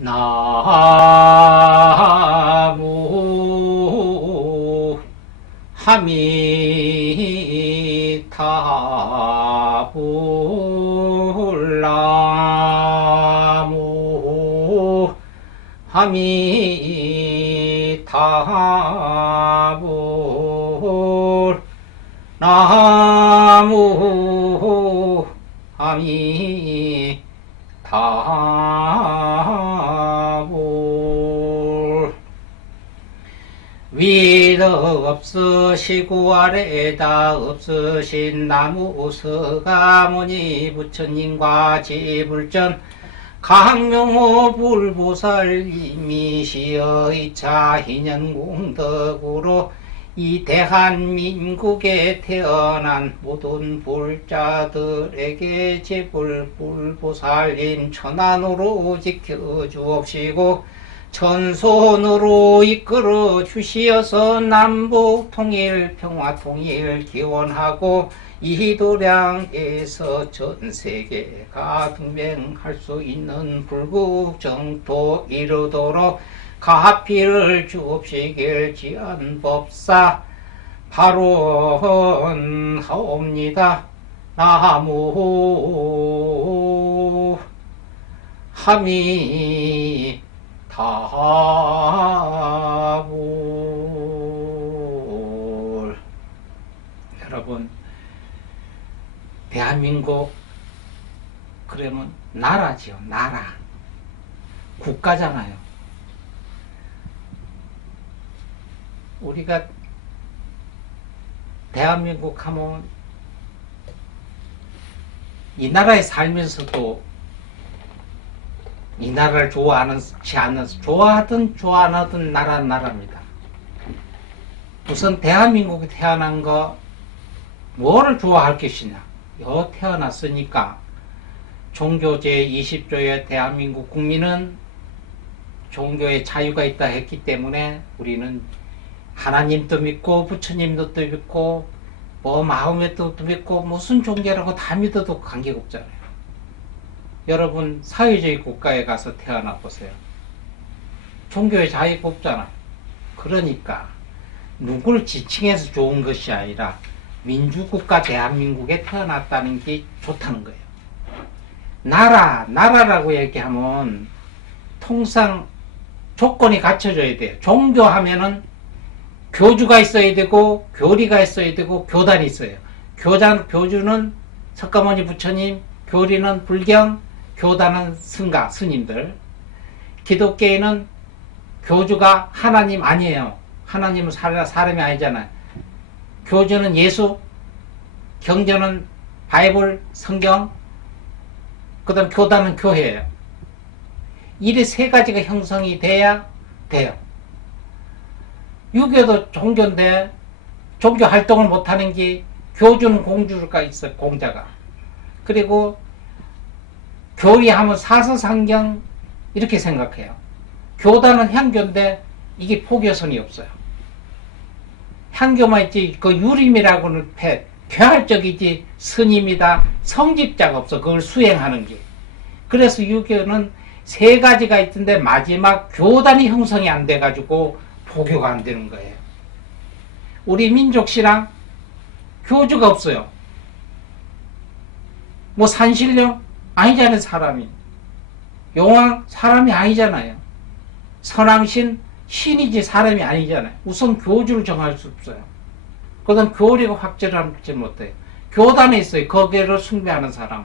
나무 하미타불나무 하미타불 나무 하미타불 위도 없으시고 아래다 없으신 나무 서가모니 부처님과 지불전 강명호 불보살님이시여 이차 희년공덕으로 이 대한민국에 태어난 모든 불자들에게 제불 불보살님 천안으로 지켜주옵시고 전손으로 이끌어 주시어서 남북 통일 평화 통일 기원하고 이도량에서 전 세계가 등맹할 수 있는 불국 정토 이루도록 가피를 주옵시길 지안법사 발언하옵니다. 나무 하미타불. 여러분, 대한민국 그러면 나라지요. 나라 국가잖아요. 우리가 대한민국 하면 이 나라에 살면서도 이 나라를 좋아하지 않는, 좋아하든 안 하든 나라입니다. 우선 대한민국에 태어난 거 뭐를 좋아할 것이냐. 여 태어났으니까 종교 제20조의 대한민국 국민은 종교의 자유가 있다 했기 때문에 우리는 하나님도 믿고 부처님도 믿고 뭐 마음에도 믿고 무슨 종교라고 다 믿어도 관계가 없잖아요. 여러분 사회주의 국가에 가서 태어나 보세요. 종교의 자유가 없잖아요. 그러니까 누굴 지칭해서 좋은 것이 아니라 민주국가 대한민국에 태어났다는 게 좋다는 거예요. 나라라고 얘기하면 통상 조건이 갖춰져야 돼요. 종교하면은 교주가 있어야 되고 교리가 있어야 되고 교단이 있어요. 교주는 석가모니 부처님, 교리는 불경, 교단은 승가, 스님들. 기독교에는 교주가 하나님 아니에요. 하나님은 사람이 아니잖아요. 교주는 예수, 경전은 바이블, 성경, 그 다음 교단은 교회예요. 이래 세 가지가 형성이 돼야 돼요. 유교도 종교인데 종교 활동을 못하는 게 교주는 공주가 있어요. 공자가. 그리고 교리하면 사서상경 이렇게 생각해요. 교단은 향교인데 이게 포교선이 없어요. 향교만 있지 그 유림이라고는 폐활적이지 스님이다 성직자가 없어. 그걸 수행하는 게. 그래서 유교는 세 가지가 있던데 마지막 교단이 형성이 안 돼가지고 포교가 안 되는 거예요. 우리 민족신앙 교주가 없어요. 뭐 산신령 아니잖아요. 사람이. 용왕 사람이 아니잖아요. 선왕신 신이지 사람이 아니잖아요. 우선 교주를 정할 수 없어요. 그 다음 교리가 확실하지 못해요. 교단에 있어요. 거기를 숭배하는 사람.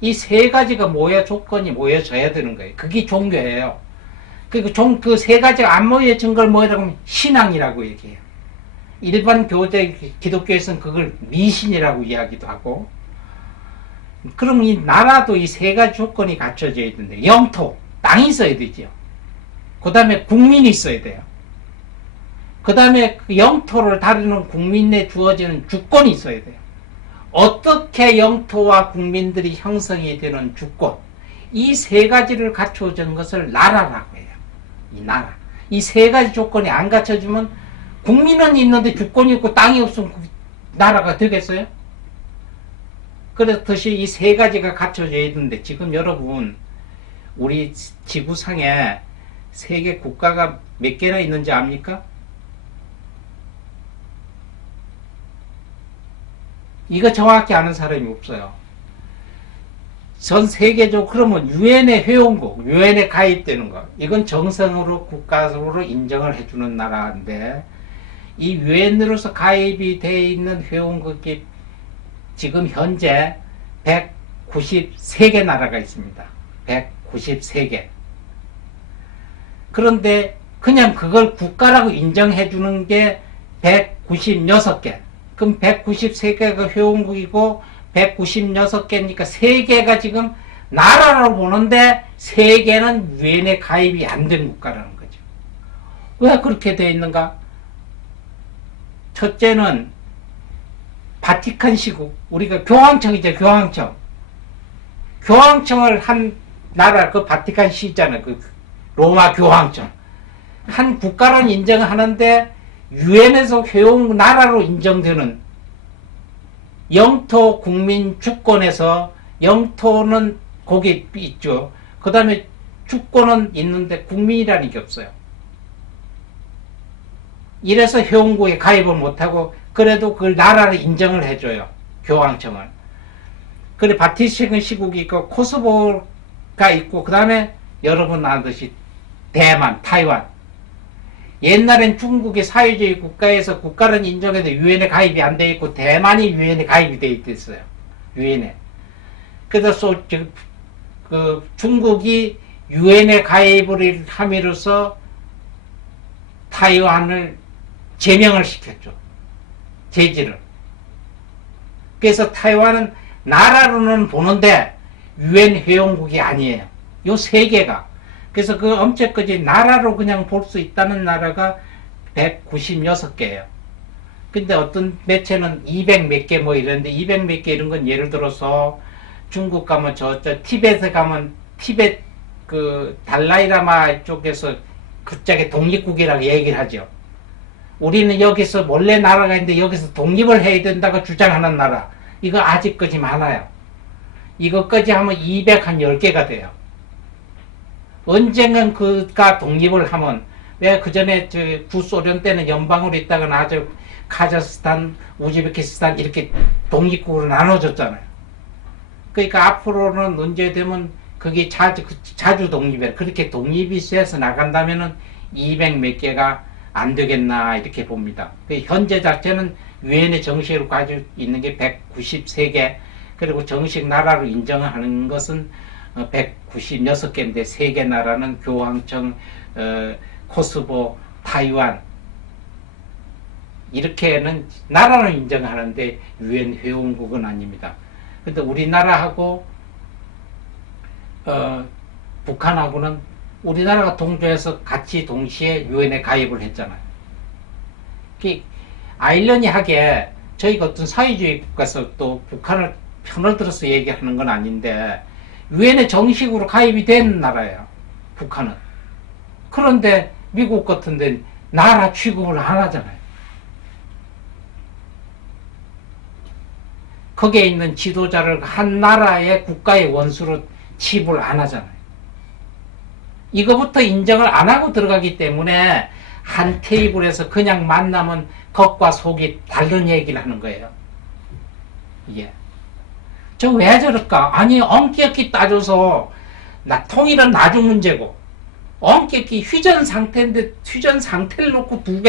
이 세 가지가 조건이 모여져야 되는 거예요. 그게 종교예요. 그리고 그 세 가지가 안 모여진 걸 뭐라고 하면 신앙이라고 얘기해요. 일반 기독교에서는 그걸 미신이라고 이야기도 하고. 그럼 이 나라도 이 세 가지 조건이 갖춰져야 되는데, 영토, 땅이 있어야 되죠. 그 다음에 국민이 있어야 돼요. 그 다음에 그 영토를 다루는 국민에 주어지는 주권이 있어야 돼요. 어떻게 영토와 국민들이 형성이 되는 주권, 이 세 가지를 갖춰준 것을 나라라고 해요. 이 나라. 이 세 가지 조건이 안 갖춰지면 국민은 있는데 주권이 없고 땅이 없으면 나라가 되겠어요? 그렇듯이 이 세 가지가 갖춰져야 되는데 지금 여러분 우리 지구상에 세계 국가가 몇 개나 있는지 압니까? 이거 정확히 아는 사람이 없어요. 전 세계적으로 그러면 유엔의 회원국, 유엔에 가입되는 거, 이건 정성으로 국가적으로 인정을 해주는 나라인데, 이 유엔으로서 가입이 되어 있는 회원국이 지금 현재 193개 나라가 있습니다. 193개. 그런데 그냥 그걸 국가라고 인정해 주는 게 196개. 그럼 193개가 회원국이고 196개니까 3개가 지금 나라로 보는데 3개는 유엔에 가입이 안 된 국가라는 거죠. 왜 그렇게 되어 있는가? 첫째는 바티칸 시국, 우리가 교황청이죠, 교황청. 교황청을 한 나라, 그 바티칸 시잖아요. 그 로마 교황청. 한 국가로 인정하는데 유엔에서 회원 나라로 인정되는 영토 국민 주권에서 영토는 거기 있죠. 그 다음에 주권은 있는데 국민이라는 게 없어요. 이래서 회원국에 가입을 못하고 그래도 그걸 나라를 인정을 해줘요. 교황청을. 그래 바티칸 시국이 있고 코소보가 있고 그 다음에 여러분 아듯이 대만, 타이완. 옛날엔 중국이 사회주의 국가에서 국가는 인정해도 유엔에 가입이 안 돼 있고 대만이 유엔에 가입이 돼 있었어요. 유엔에. 그래서 중국이 유엔에 가입을 함으로써 타이완을 제명을 시켰죠. 제지를. 그래서 타이완은 나라로는 보는데 유엔 회원국이 아니에요. 요 세 개가. 그래서 그 엄청까지 나라로 그냥 볼 수 있다는 나라가 196개예요. 근데 어떤 매체는 200 몇 개 뭐 이런데 200 몇 개 이런 건 예를 들어서 중국 가면 저 티베트 가면 티베트 그 달라이라마 쪽에서 그쪽에 독립국이라고 얘기를 하죠. 우리는 여기서 원래 나라가 있는데 여기서 독립을 해야 된다고 주장하는 나라. 이거 아직까지 많아요. 이거까지 하면 210개가 돼요. 언젠간 그가 독립을 하면 왜 그전에 구소련 때는 연방으로 있다가 나중에 카자흐스탄, 우즈베키스탄 이렇게 독립국으로 나눠졌잖아요. 그러니까 앞으로는 언제 되면 그게 자주 독립해. 그렇게 독립이 세서 나간다면은 200 몇 개가 안 되겠나 이렇게 봅니다. 현재 자체는 유엔의 정식으로 가지고 있는 게 193개, 그리고 정식 나라로 인정하는 것은 196개인데 3개 나라는 교황청, 코소보, 타이완 이렇게는 나라로 인정하는데 유엔 회원국은 아닙니다. 근데 우리나라하고 북한하고는 우리나라가 동조해서 같이 동시에 유엔에 가입을 했잖아요. 아이러니하게 저희가 어떤 사회주의 국가에서 또 북한을 편을 들어서 얘기하는 건 아닌데 유엔에 정식으로 가입이 된 나라예요. 북한은. 그런데 미국 같은 데는 나라 취급을 안 하잖아요. 거기에 있는 지도자를 한 나라의 국가의 원수로 취급을 안 하잖아요. 이거부터 인정을 안 하고 들어가기 때문에 한 테이블에서 그냥 만나면 겉과 속이 다른 얘기를 하는 거예요. 예. 저 왜 저럴까? 아니, 엄격히 따져서, 통일은 나중 문제고, 엄격히 휴전 상태인데, 휴전 상태를 놓고 두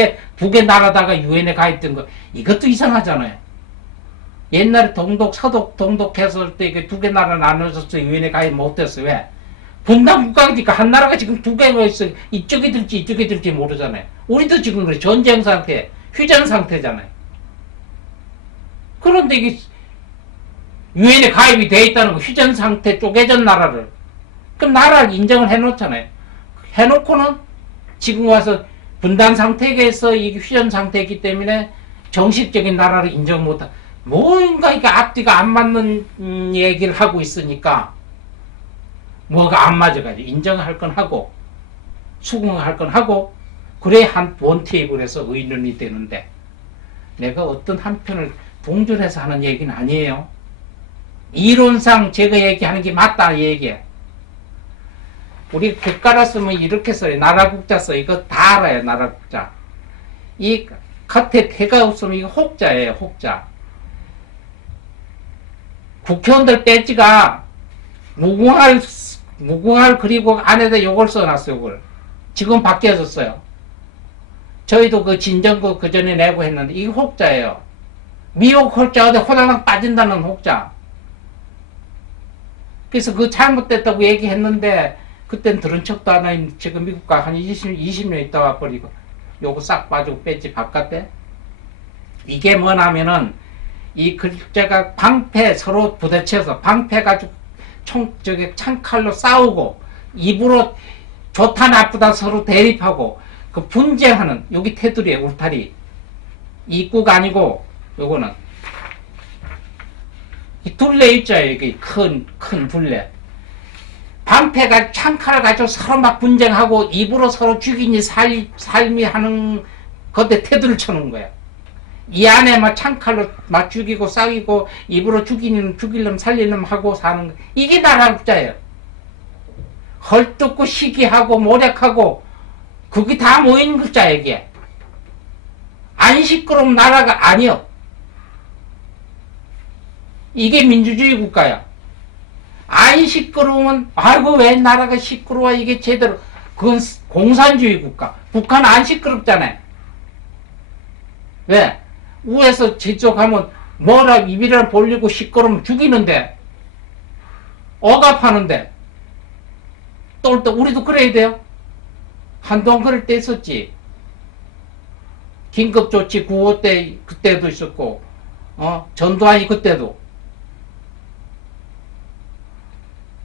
개 나라다가 유엔에 가입된 거, 이것도 이상하잖아요. 옛날에 동독, 서독, 동독했을 때, 두 개 나라 나눠져서 유엔에 가입 못했어. 왜? 분단 국가니까 한 나라가 지금 두 개가 있어. 이쪽이 들지, 이쪽이 들지 모르잖아요. 우리도 지금 그래. 전쟁 상태, 휴전 상태잖아요. 그런데 이게, 유엔에 가입이 돼 있다는 거, 휴전 상태 쪼개진 나라를. 그럼 나라를 인정을 해놓잖아요. 해놓고는 지금 와서 분단 상태에서 이게 휴전 상태이기 때문에 정식적인 나라를 인정 못하. 뭔가 이게 앞뒤가 안 맞는 얘기를 하고 있으니까 뭐가 안 맞아가지고 인정할 건 하고 수긍할 건 하고 그래야 한 원 테이블에서 의논이 되는데 내가 어떤 한편을 동조해서 하는 얘기는 아니에요. 이론상 제가 얘기하는 게 맞다 얘기해. 우리 국가라 쓰면 이렇게 써요. 나라 국자 써. 이거 다 알아요. 나라 국자. 이 겉에 태가 없으면 이거 혹자예요. 혹자. 국회의원들 배지가 무궁화를 그리고 안에다 요걸 써놨어요. 요걸. 지금 바뀌어졌어요. 저희도 그 진정거 그 전에 내고 했는데 이게 혹자예요. 미혹 혹자 어디 호다닥 빠진다는 혹자. 그래서 그 잘못됐다고 얘기했는데 그땐 들은 척도 안 하니 지금 미국가 한 20년 있다 와버리고 요거 싹 빠지고 뺐지 바깥에. 이게 뭐냐면은 이 글자가 방패 서로 부딪혀서 방패 가지고 창칼로 싸우고 입으로 좋다 나쁘다 서로 대립하고 그 분쟁하는 여기 테두리에 울타리 입구가 아니고 요거는 이 둘레 있죠. 여기 큰 둘레. 방패가 창칼을 가지고 서로 막 분쟁하고 입으로 서로 죽이니 삶이 하는 것에 테두리를 쳐놓은 거야. 이 안에 막 창칼로 막 죽이고 싸우고 입으로 죽이려면 살리려면 하고 사는 거. 이게 나라 국자예요. 헐뜯고 시기하고 모략하고 그게 다 모인 글자야 이게. 안 시끄러운 나라가 아니요. 이게 민주주의 국가야. 안 시끄러우면 아이고 왜 나라가 시끄러워 이게 제대로. 그건 공산주의 국가. 북한 안 시끄럽잖아요. 왜? 우에서 지적하면 뭐라 입이라 벌리고 시끄러우면 죽이는데 억압하는데 또 우리도 그래야 돼요. 한동안 그럴 때 있었지. 긴급조치 9.5 때 그때도 있었고 전두환이 그때도.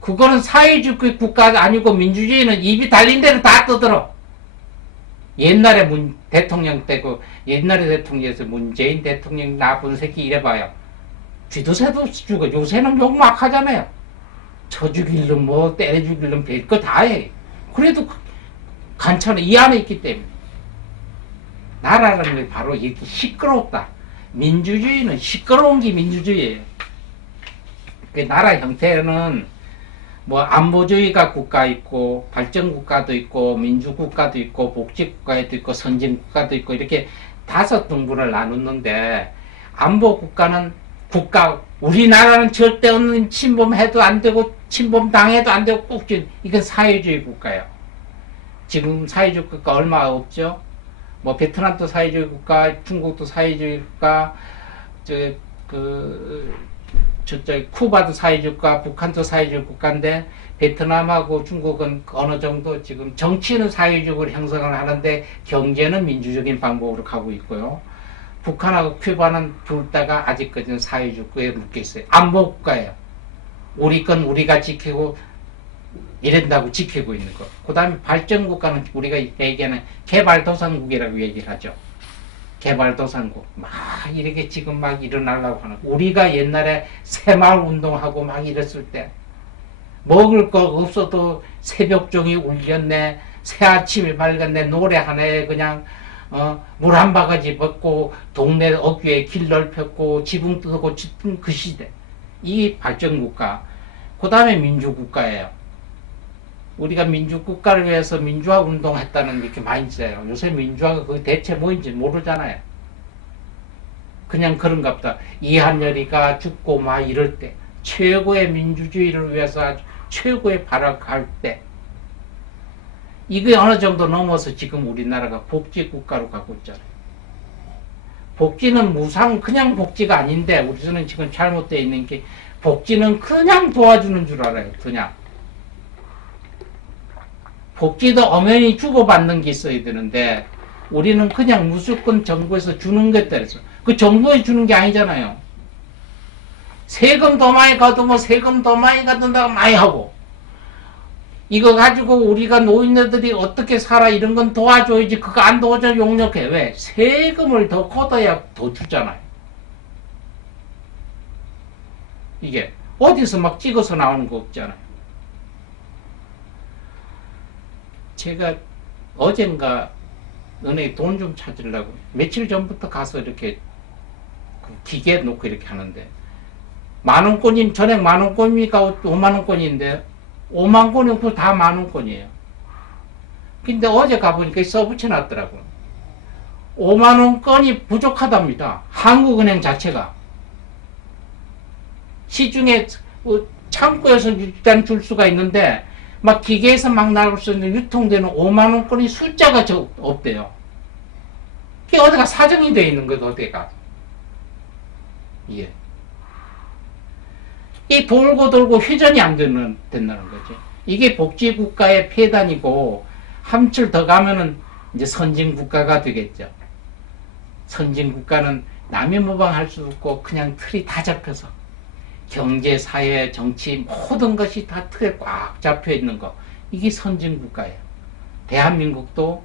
그거는 사회주의 국가가 아니고 민주주의는 입이 달린 대로 다 떠들어. 옛날에 대통령 때고 옛날에 대통령에서 문재인 대통령 나쁜 새끼 이래봐요. 쥐도 새도 없이 죽어. 요새는 욕 막 하잖아요. 쳐 죽일름 뭐 때려 죽일름 별거 다 해. 그래도 간첩은 이 안에 있기 때문에. 나라라는 게 바로 이렇게 시끄럽다. 민주주의는 시끄러운 게 민주주의예요. 그 나라 형태는 뭐 안보주의가 국가 있고 발전국가도 있고 민주국가도 있고 복지국가도 있고 선진국가도 있고 이렇게 5등분을 나눴는데 안보국가는 우리나라는 절대 없는 침범해도 안 되고 침범당해도 안 되고 꼭 이건 사회주의 국가예요. 지금 사회주의 국가 얼마 없죠? 뭐 베트남도 사회주의 국가, 중국도 사회주의 국가, 저쪽 쿠바도 사회주의 국가, 북한도 사회주의 국가인데 베트남하고 중국은 어느 정도 지금 정치는 사회주의로 형성을 하는데 경제는 민주적인 방법으로 가고 있고요. 북한하고 쿠바는 둘 다가 아직까지는 사회주의에 묶여 있어요. 안보 국가예요. 우리 건 우리가 지키고 이런다고 지키고 있는 거. 그 다음에 발전 국가는 우리가 얘기하는 개발도상국이라고 얘기를 하죠. 개발도상국. 막 이렇게 지금 막 일어나려고 하는. 우리가 옛날에 새마을 운동하고 막 이랬을 때 먹을 거 없어도 새벽종이 울렸네. 새아침이 밝았네. 노래하네. 그냥 물 한 바가지 벗고 동네 어귀에 길 넓혔고 지붕 뜯고 짚은 그 시대. 이 발전국가. 그 다음에 민주국가예요. 우리가 민주국가를 위해서 민주화 운동했다는 이렇게 많이 있어요. 요새 민주화가 그 대체 뭐인지 모르잖아요. 그냥 그런가 보다. 이한열이가 죽고 막 이럴 때 최고의 민주주의를 위해서 아주 최고의 발악할 때 이게 어느 정도 넘어서 지금 우리나라가 복지국가로 가고 있잖아요. 복지는 그냥 복지가 아닌데 우리는 지금 잘못되어 있는 게 복지는 그냥 도와주는 줄 알아요. 그냥. 복지도 엄연히 주고받는 게 있어야 되는데 우리는 그냥 무조건 정부에서 주는 것 따라서 그 정부에 주는 게 아니잖아요. 세금 더 많이 거두면 세금 더 많이 거둔다고 많이 하고 이거 가지고 우리가 노인네들이 어떻게 살아 이런 건 도와줘야지. 그거 안 도와줘 용역해. 왜? 세금을 더 걷어야 더 주잖아요. 이게 어디서 막 찍어서 나오는 거 없잖아요. 제가 어젠가 은행에 돈 좀 찾으려고 며칠 전부터 가서 이렇게 기계 놓고 이렇게 하는데 만원권이 전액 만원권이니까 5만원권인데 5만 건이 없고 다 10,000건이에요. 근데 어제 가보니까 써붙여놨더라고요. 5만원 건이 부족하답니다. 한국은행 자체가. 시중에 창고에서 일단 줄 수가 있는데 막 기계에서 막 나올 수 있는 유통되는 5만원 건이 숫자가 없대요. 그게 어디가 사정이 되어 있는 거죠, 어디가. 예. 이 돌고 돌고 회전이 안 된다는 거죠. 이게 복지국가의 폐단이고, 한층 더 가면은 이제 선진국가가 되겠죠. 선진국가는 남이 모방할 수 없고 그냥 틀이 다 잡혀서 경제, 사회, 정치 모든 것이 다 틀에 꽉 잡혀 있는 거. 이게 선진국가예요. 대한민국도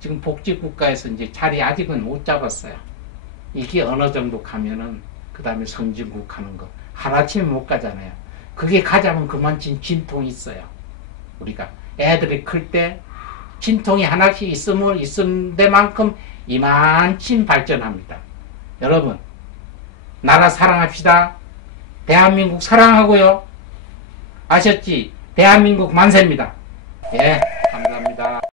지금 복지국가에서 이제 자리 아직은 못 잡았어요. 이게 어느 정도 가면은 그 다음에 선진국 가는 거. 하루아침에 못 가잖아요. 그게 가자면 그만큼 진통이 있어요. 우리가 애들이 클 때 진통이 하나씩 있은 데만큼 이만큼 발전합니다. 여러분, 나라 사랑합시다. 대한민국 사랑하고요. 아셨지? 대한민국 만세입니다. 예.